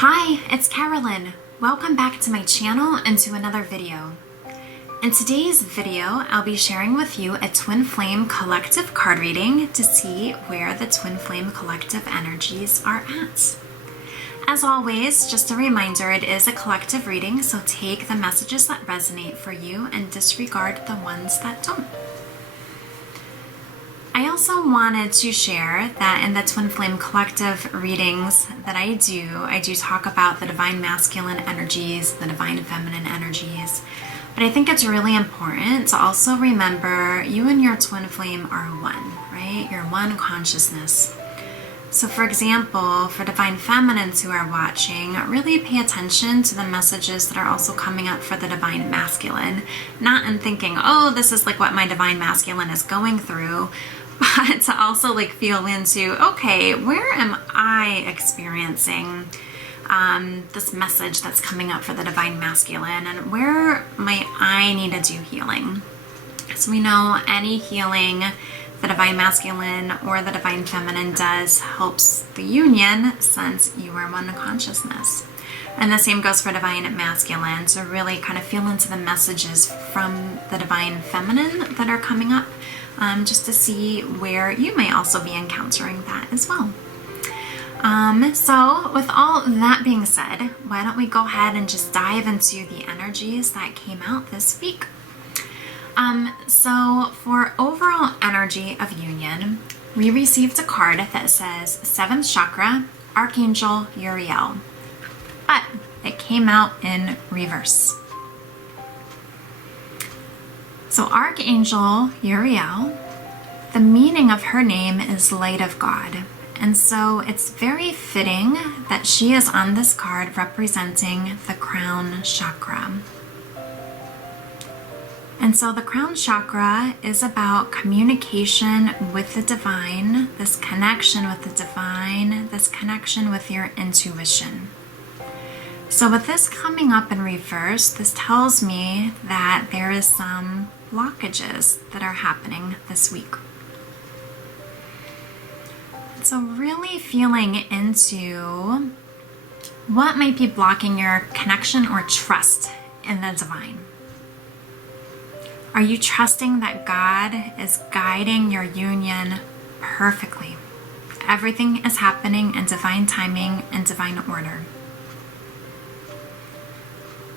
Hi, it's Carolyn. Welcome back to my channel and to another video. In today's video, I'll be sharing with you a Twin Flame Collective card reading to see where the Twin Flame Collective energies are at. As always, just a reminder, it is a collective reading, so take the messages that resonate for you and disregard the ones that don't. I also wanted to share that in the Twin Flame Collective readings that I do talk about the Divine Masculine energies, the Divine Feminine energies. But I think it's really important to also remember you and your Twin Flame are one, right? You're one consciousness. So for example, for Divine Feminines who are watching, really pay attention to the messages that are also coming up for the Divine Masculine. Not in thinking, oh, this is like what my Divine Masculine is going through, but to also like feel into, okay, where am I experiencing this message that's coming up for the Divine Masculine, and where might I need to do healing? So we know any healing the Divine Masculine or the Divine Feminine does helps the union, since you are one consciousness. And the same goes for Divine Masculine, to really kind of feel into the messages from the Divine Feminine that are coming up, just to see where you may also be encountering that as well. So with all that being said, why don't we go ahead and just dive into the energies that came out this week. So for overall energy of union, we received a card that says 7th chakra, Archangel Uriel, but it came out in reverse. So Archangel Uriel, the meaning of her name is Light of God. And so it's very fitting that she is on this card representing the crown chakra. And so the crown chakra is about communication with the divine, this connection with the divine, this connection with your intuition. So with this coming up in reverse, this tells me that there is some blockages that are happening this week. So really feeling into what might be blocking your connection or trust in the divine. Are you trusting that God is guiding your union perfectly? Everything is happening in divine timing and divine order.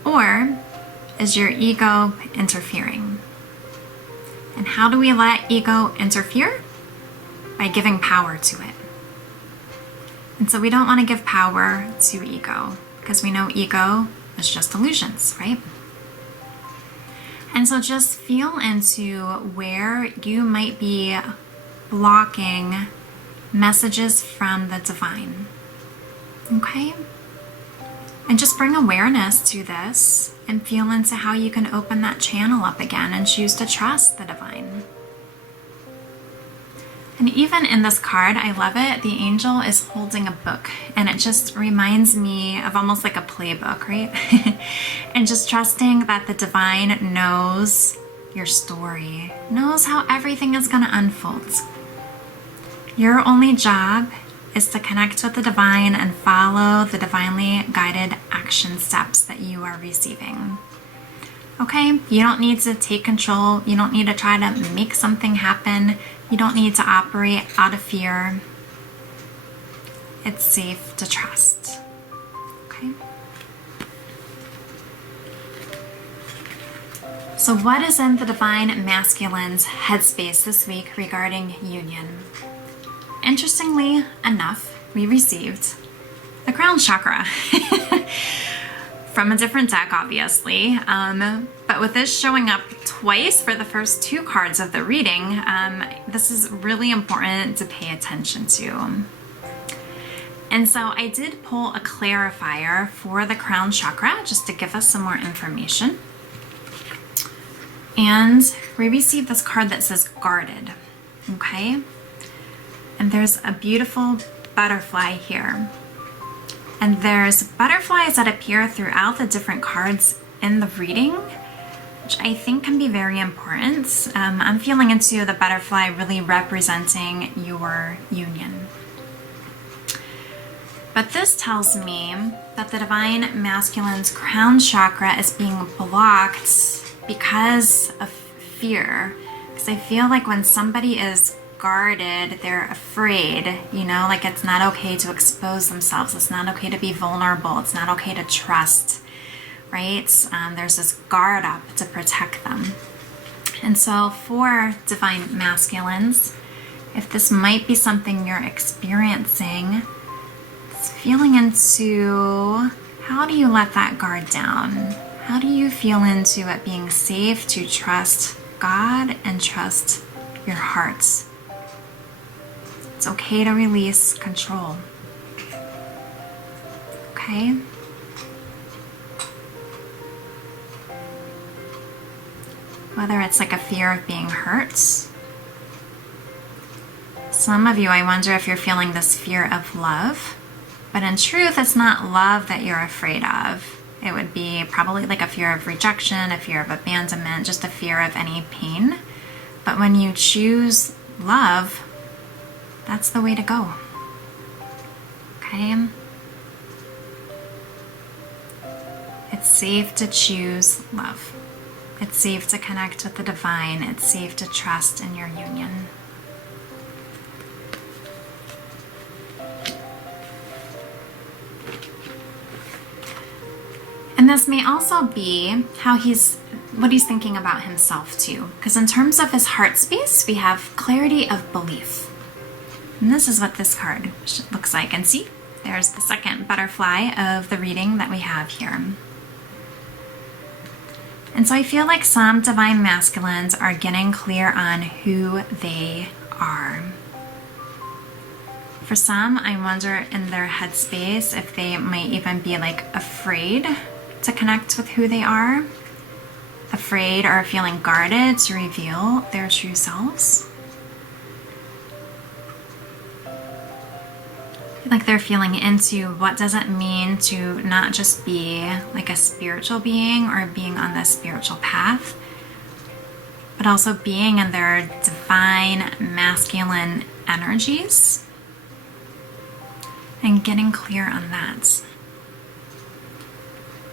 Or is your ego interfering? And how do we let ego interfere? By giving power to it. And so we don't want to give power to ego, because we know ego is just illusions, right? And so just feel into where you might be blocking messages from the divine. Okay? And just bring awareness to this and feel into how you can open that channel up again and choose to trust the divine. And even in this card, I love it, the angel is holding a book, and it just reminds me of almost like a playbook, right? And just trusting that the divine knows your story, knows how everything is going to unfold. Your only job is to connect with the divine and follow the divinely guided action steps that you are receiving. Okay? You don't need to take control. You don't need to try to make something happen. You don't need to operate out of fear. It's safe to trust. Okay? So what is in the Divine Masculine's headspace this week regarding union? Interestingly enough, we received the crown chakra. From a different deck, obviously, but with this showing up twice for the first 2 cards of the reading, this is really important to pay attention to. And so I did pull a clarifier for the crown chakra just to give us some more information. And we received this card that says guarded, okay? And there's a beautiful butterfly here. And there's butterflies that appear throughout the different cards in the reading, which I think can be very important. I'm feeling into the butterfly really representing your union. But this tells me that the divine masculine's crown chakra is being blocked because of fear. Because I feel like when somebody is guarded, they're afraid, you know, like it's not okay to expose themselves. It's not okay to be vulnerable. It's not okay to trust, right? There's this guard up to protect them. And so for divine masculines, if this might be something you're experiencing, it's feeling into how do you let that guard down? How do you feel into it being safe to trust God and trust your heart? It's okay to release control. Okay? Whether it's like a fear of being hurt. Some of you, I wonder if you're feeling this fear of love. But in truth, it's not love that you're afraid of. It would be probably like a fear of rejection, a fear of abandonment, just a fear of any pain. But when you choose love, that's the way to go. Okay? It's safe to choose love. It's safe to connect with the divine. It's safe to trust in your union. And this may also be what he's thinking about himself too. Because in terms of his heart space, we have clarity of belief. And this is what this card looks like. And see, there's the second butterfly of the reading that we have here. And so I feel like some divine masculines are getting clear on who they are. For some, I wonder in their headspace if they might even be like afraid to connect with who they are, afraid or feeling guarded to reveal their true selves. Like they're feeling into what does it mean to not just be like a spiritual being or being on this spiritual path, but also being in their divine masculine energies and getting clear on that.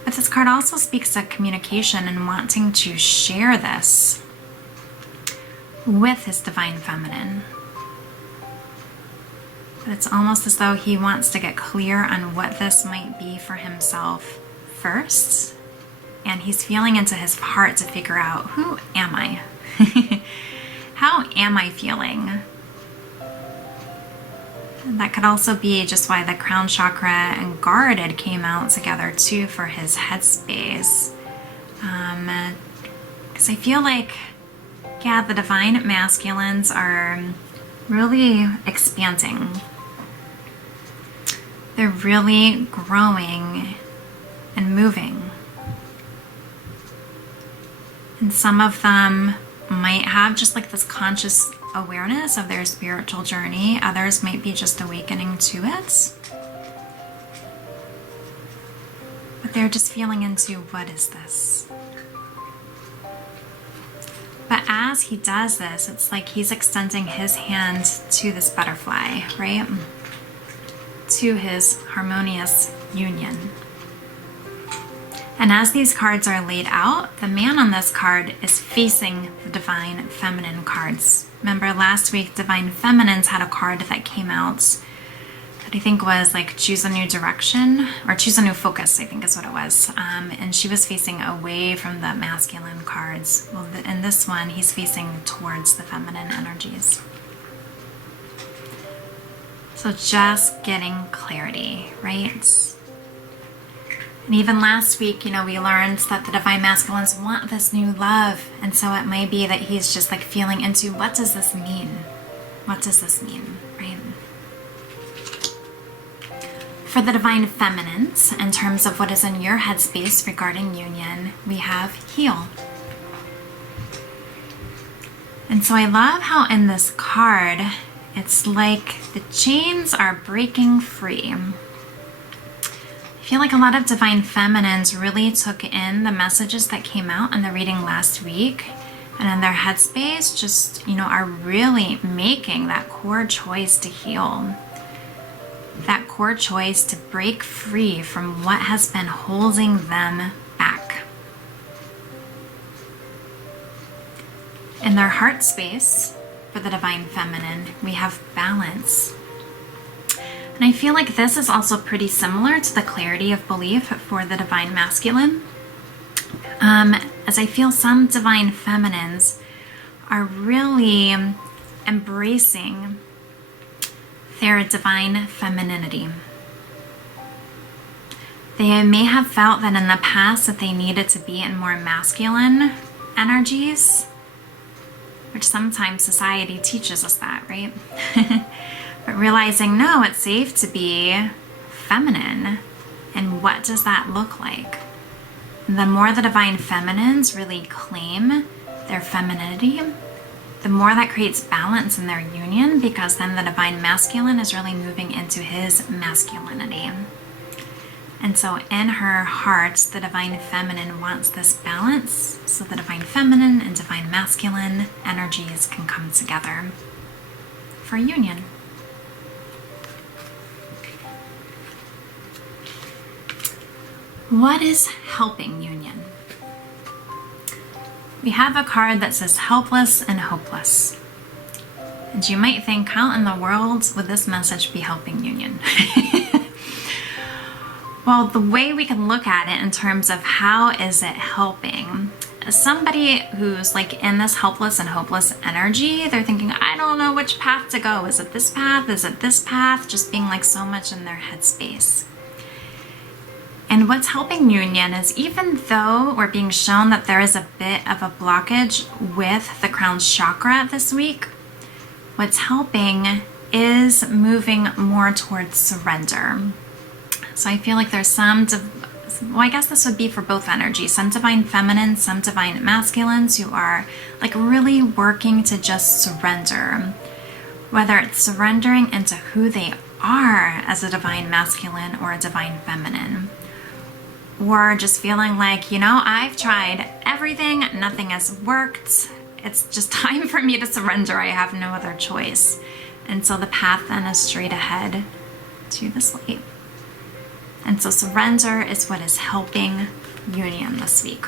But this card also speaks to communication and wanting to share this with his divine feminine. But it's almost as though he wants to get clear on what this might be for himself first. And he's feeling into his heart to figure out, who am I? How am I feeling? And that could also be just why the crown chakra and guarded came out together too for his headspace. Because I feel like, yeah, the divine masculines are really expanding. They're really growing and moving. And some of them might have just like this conscious awareness of their spiritual journey. Others might be just awakening to it. But they're just feeling into, what is this? But as he does this, it's like he's extending his hand to this butterfly, right? To his harmonious union. And as these cards are laid out, the man on this card is facing the divine feminine cards. Remember last week, divine feminines had a card that came out that I think was like choose a new direction, or choose a new focus, I think is what it was. And she was facing away from the masculine cards. Well, in this one, he's facing towards the feminine energies. So just getting clarity, right? And even last week, we learned that the divine masculines want this new love. And so it may be that he's just like feeling into, what does this mean? What does this mean, right? For the divine feminines, in terms of what is in your headspace regarding union, we have heal. And so I love how in this card, it's like the chains are breaking free. I feel like a lot of divine feminines really took in the messages that came out in the reading last week, and in their headspace just, are really making that core choice to heal. that core choice to break free from what has been holding them back. In their heart space, for the Divine Feminine, we have balance. And I feel like this is also pretty similar to the clarity of belief for the Divine Masculine. As I feel some Divine Feminines are really embracing their divine femininity. They may have felt that in the past that they needed to be in more masculine energies, which sometimes society teaches us that, right? But realizing, no, it's safe to be feminine. And what does that look like? The more the Divine Feminines really claim their femininity, the more that creates balance in their union, because then the Divine Masculine is really moving into his masculinity. And so in her heart, the Divine Feminine wants this balance, so the Divine Feminine and Divine Masculine energies can come together for union. What is helping union? We have a card that says helpless and hopeless. And you might think, how in the world would this message be helping union? Well, the way we can look at it in terms of how is it helping, somebody who's like in this helpless and hopeless energy, they're thinking, I don't know which path to go. Is it this path? Is it this path? Just being like so much in their headspace. And what's helping union is, even though we're being shown that there is a bit of a blockage with the crown chakra this week, what's helping is moving more towards surrender. So I feel like there's some, well, I guess this would be for both energies, some Divine Feminine, some Divine Masculines who are like really working to just surrender. Whether it's surrendering into who they are as a Divine Masculine or a Divine Feminine. Or just feeling like, you know, I've tried everything, nothing has worked. It's just time for me to surrender. I have no other choice. And so the path then is straight ahead to this light. And so surrender is what is helping union this week.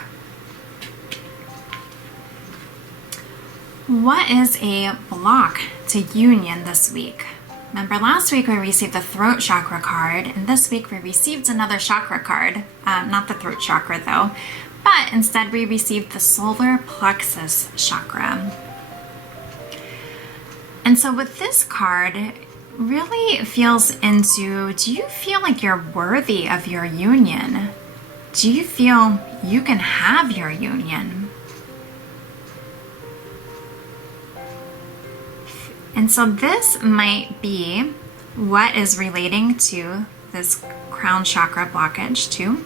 What is a block to union this week? Remember, last week we received the throat chakra card, and this week we received another chakra card. Not the throat chakra though, but instead we received the solar plexus chakra. And so with this card, really feels into, do you feel like you're worthy of your union? Do you feel you can have your union? And so this might be what is relating to this crown chakra blockage too.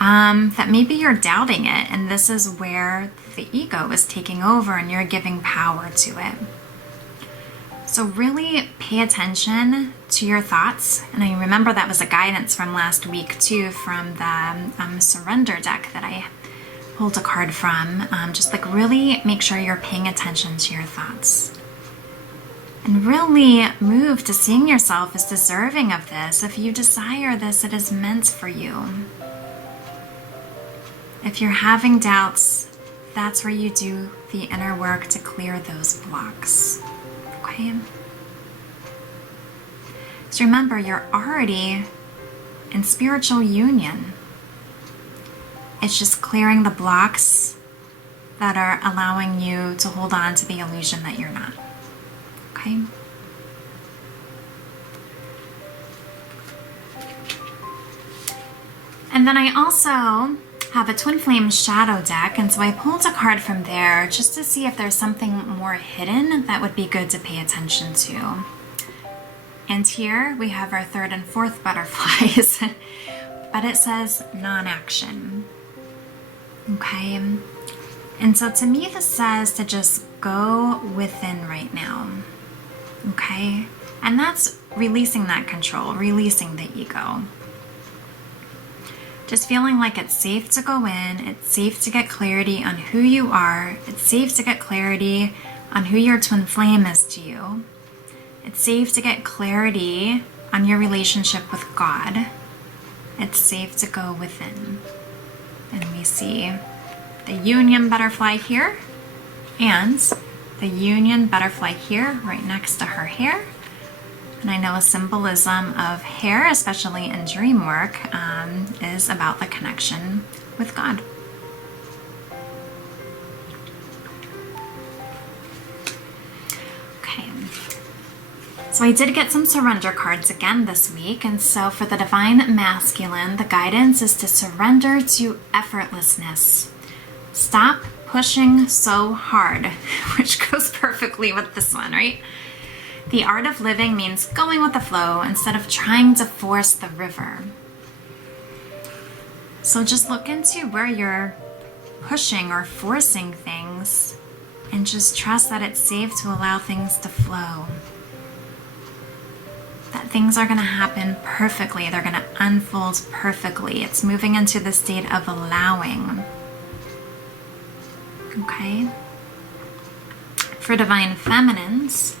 That maybe you're doubting it, and this is where the ego is taking over and you're giving power to it. So really pay attention to your thoughts. And I remember that was a guidance from last week too, from the surrender deck that I pulled a card from. Just like really make sure you're paying attention to your thoughts. And really move to seeing yourself as deserving of this. If you desire this, it is meant for you. If you're having doubts, that's where you do the inner work to clear those blocks. Okay? So remember, you're already in spiritual union. It's just clearing the blocks that are allowing you to hold on to the illusion that you're not. Okay? And then I also have a twin flame shadow deck, and so I pulled a card from there just to see if there's something more hidden that would be good to pay attention to. And here we have our third and fourth butterflies, but it says non-action. Okay? And so to me this says to just go within right now. Okay? And that's releasing that control, releasing the ego. Just feeling like it's safe to go in, it's safe to get clarity on who you are, it's safe to get clarity on who your twin flame is to you. It's safe to get clarity on your relationship with God, it's safe to go within. And we see the union butterfly here and the union butterfly here right next to her hair. And I know a symbolism of hair, especially in dream work, is about the connection with God. Okay. So I did get some surrender cards again this week. And so for the Divine Masculine, the guidance is to surrender to effortlessness. Stop pushing so hard, which goes perfectly with this one, right? The art of living means going with the flow instead of trying to force the river. So just look into where you're pushing or forcing things and just trust that it's safe to allow things to flow. That things are going to happen perfectly. They're going to unfold perfectly. It's moving into the state of allowing. Okay? For Divine Feminines,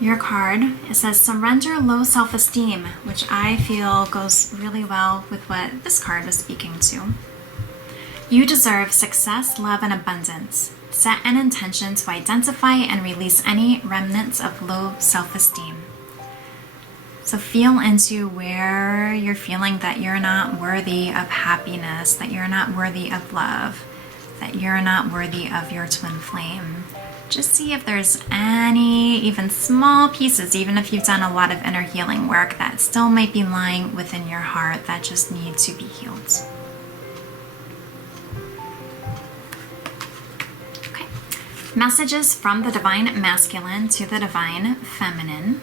your card, it says surrender low self-esteem, which I feel goes really well with what this card was speaking to. You deserve success, love, and abundance. Set an intention to identify and release any remnants of low self-esteem. So feel into where you're feeling that you're not worthy of happiness, that you're not worthy of love, that you're not worthy of your twin flame. Just see if there's any even small pieces, even if you've done a lot of inner healing work, that still might be lying within your heart that just need to be healed. Okay. Messages from the Divine Masculine to the Divine Feminine.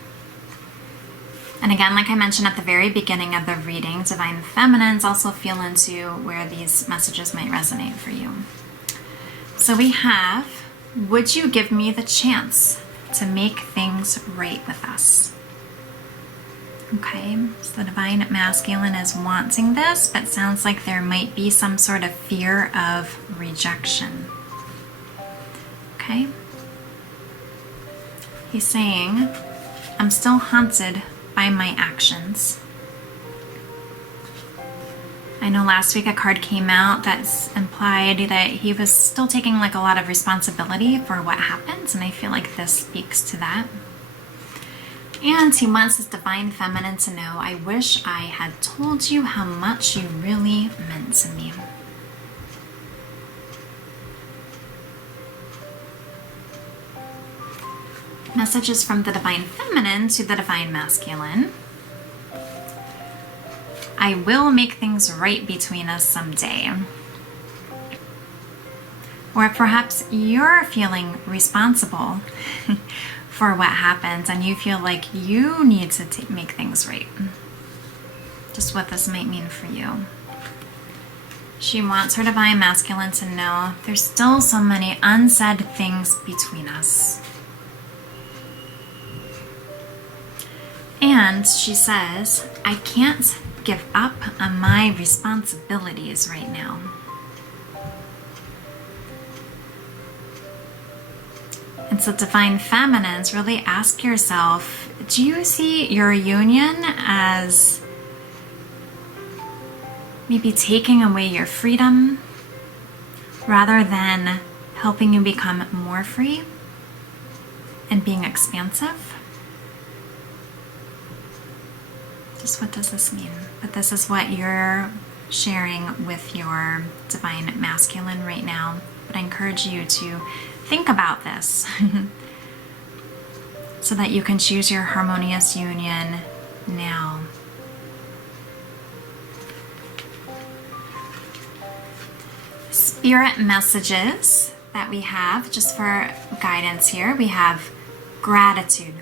And again, like I mentioned at the very beginning of the reading, Divine Feminines also feel into where these messages might resonate for you. So we have, would you give me the chance to make things right with us? Okay, so the Divine Masculine is wanting this, but sounds like there might be some sort of fear of rejection. Okay? He's saying, I'm still haunted by my actions. I know last week a card came out that implied that he was still taking like a lot of responsibility for what happens, and I feel like this speaks to that. And he wants his Divine Feminine to know, I wish I had told you how much you really meant to me. Messages from the Divine Feminine to the Divine Masculine. I will make things right between us someday. Or perhaps you're feeling responsible for what happens and you feel like you need to make things right. Just what this might mean for you. She wants her Divine Masculine to know there's still so many unsaid things between us. And she says, I can't give up on my responsibilities right now. And so Divine Feminines, really ask yourself, do you see your union as maybe taking away your freedom rather than helping you become more free and being expansive? Just what does this mean? But this is what you're sharing with your Divine Masculine right now. But I encourage you to think about this so that you can choose your harmonious union now. Spirit messages that we have, just for guidance here, we have gratitude.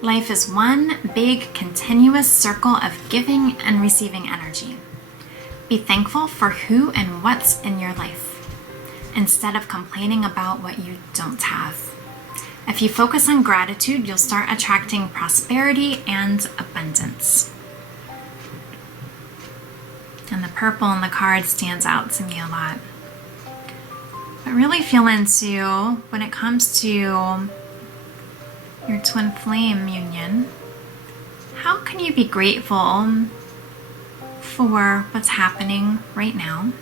Life is one big continuous circle of giving and receiving energy. Be thankful for who and what's in your life, instead of complaining about what you don't have. If you focus on gratitude, you'll start attracting prosperity and abundance. And the purple in the card stands out to me a lot. But really feel into, when it comes to your twin flame union, how can you be grateful for what's happening right now?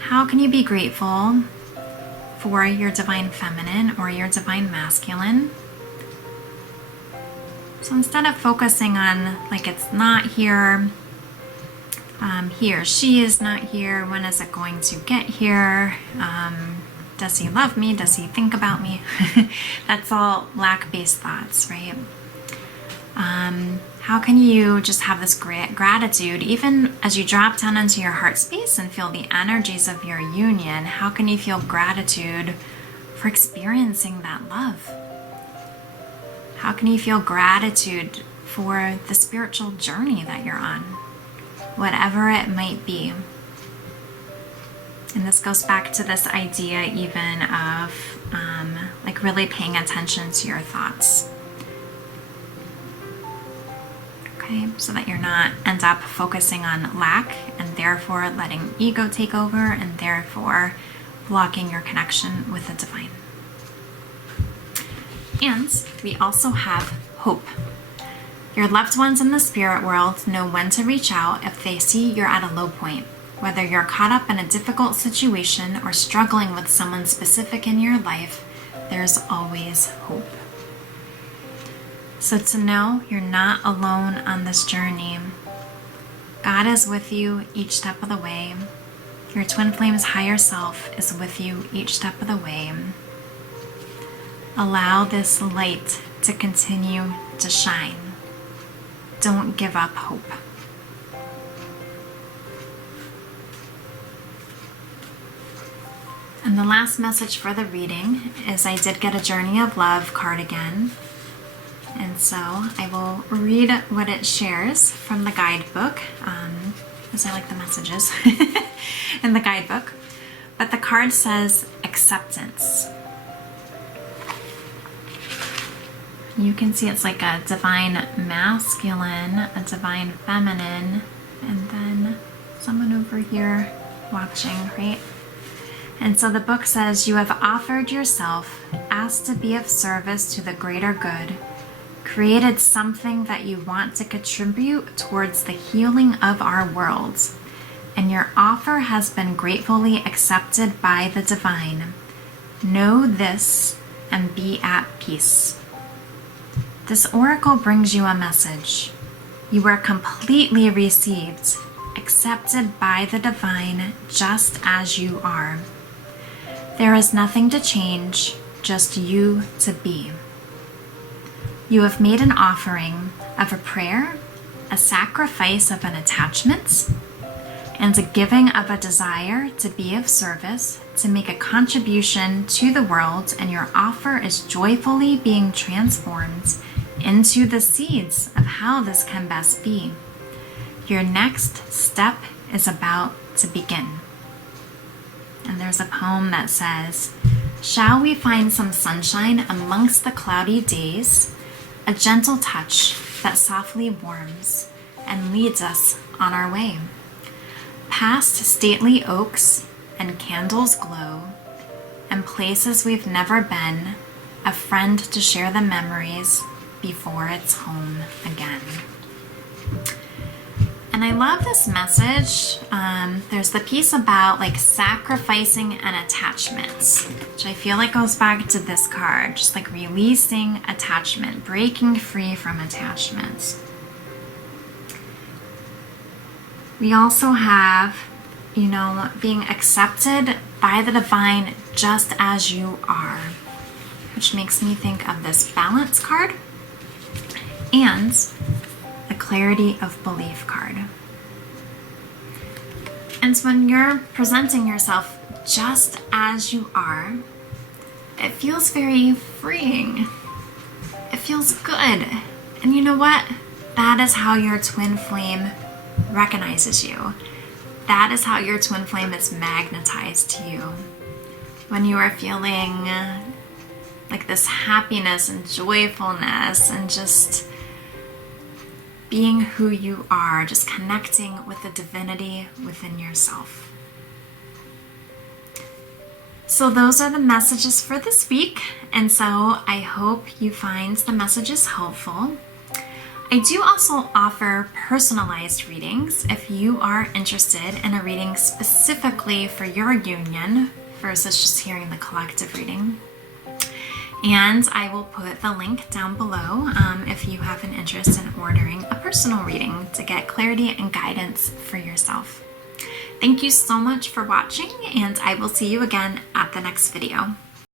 How can you be grateful for your divine feminine or your divine masculine? So instead of focusing on like it's not here, he or she is not here, when is it going to get here? Does he love me? Does he think about me? That's all lack-based thoughts, right? How can you just have this great gratitude, even as you drop down into your heart space and feel the energies of your union? How can you feel gratitude for experiencing that love? How can you feel gratitude for the spiritual journey that you're on, whatever it might be? And this goes back to this idea even of like really paying attention to your thoughts. Okay, so that you're not end up focusing on lack and therefore letting ego take over and therefore blocking your connection with the divine. And we also have hope. Your loved ones in the spirit world know when to reach out if they see you're at a low point. Whether you're caught up in a difficult situation or struggling with someone specific in your life, there's always hope. So to know you're not alone on this journey. God is with you each step of the way. Your twin flame's higher self is with you each step of the way. Allow this light to continue to shine. Don't give up hope. And the last message for the reading is I did get a Journey of Love card again. And so I will read what it shares from the guidebook, as I like the messages in the guidebook. But the card says acceptance. You can see it's like a divine masculine, a divine feminine, and then someone over here watching, right? And so the book says, you have offered yourself, asked to be of service to the greater good, created something that you want to contribute towards the healing of our worlds, and your offer has been gratefully accepted by the divine. Know this and be at peace. This oracle brings you a message. You are completely received, accepted by the divine just as you are. There is nothing to change, just you to be. You have made an offering of a prayer, a sacrifice of an attachment, and a giving of a desire to be of service, to make a contribution to the world, and your offer is joyfully being transformed into the seeds of how this can best be. Your next step is about to begin. And there's a poem that says, shall we find some sunshine amongst the cloudy days, a gentle touch that softly warms and leads us on our way. Past stately oaks and candles glow, and places we've never been, a friend to share the memories before it's home again. And I love this message. There's the piece about like sacrificing an attachment, which I feel like goes back to this card, just like releasing attachment, breaking free from attachments. We also have, being accepted by the divine just as you are, which makes me think of this balance card and the clarity of belief card. And when you're presenting yourself just as you are, it feels very freeing. It feels good. And you know what? That is how your twin flame recognizes you. That is how your twin flame is magnetized to you. When you are feeling like this happiness and joyfulness and just being who you are, just connecting with the divinity within yourself. So those are the messages for this week, and so I hope you find the messages helpful. I do also offer personalized readings if you are interested in a reading specifically for your union versus just hearing the collective reading. And I will put the link down below if you have an interest in ordering a personal reading to get clarity and guidance for yourself. Thank you so much for watching, and I will see you again at the next video.